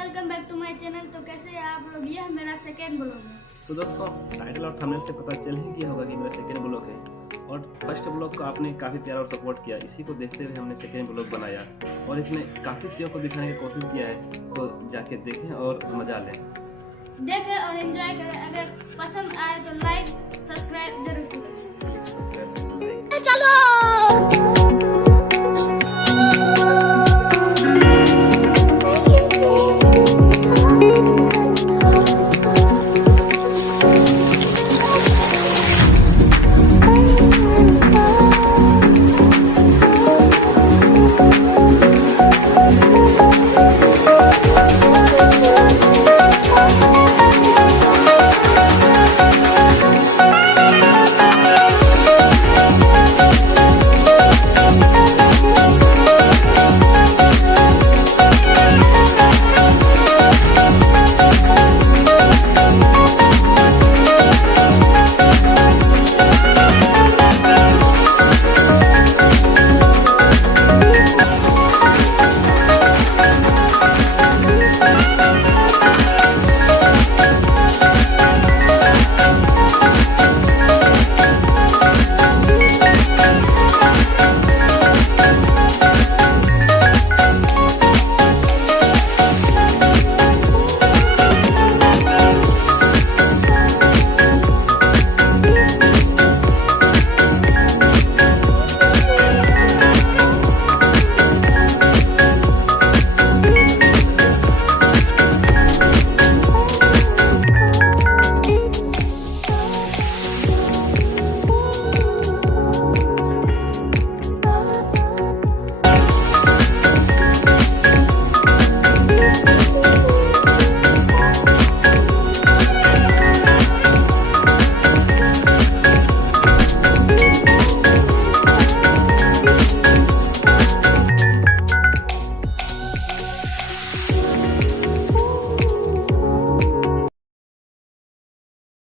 Welcome back to my channel. तो कैसे हैं आप लोग? ये है मेरा सेकेंड ब्लॉग है। तो दोस्तों टाइटल और थंबनेल से पता चल ही गया होगा कि मेरा सेकेंड ब्लॉग है और फर्स्ट ब्लॉग को आपने काफ़ी प्यार और सपोर्ट किया। इसी को देखते हुए हमने सेकेंड ब्लॉग बनाया और इसमें काफ़ी चीज़ों को दिखाने की कोशिश किया है। सो जाके देखें और मज़ा लें। देखें और एंजॉय करें। अगर पसंद आए तो लाइक सब्सक्राइब जरूर से करें। Please subscribe. चलो।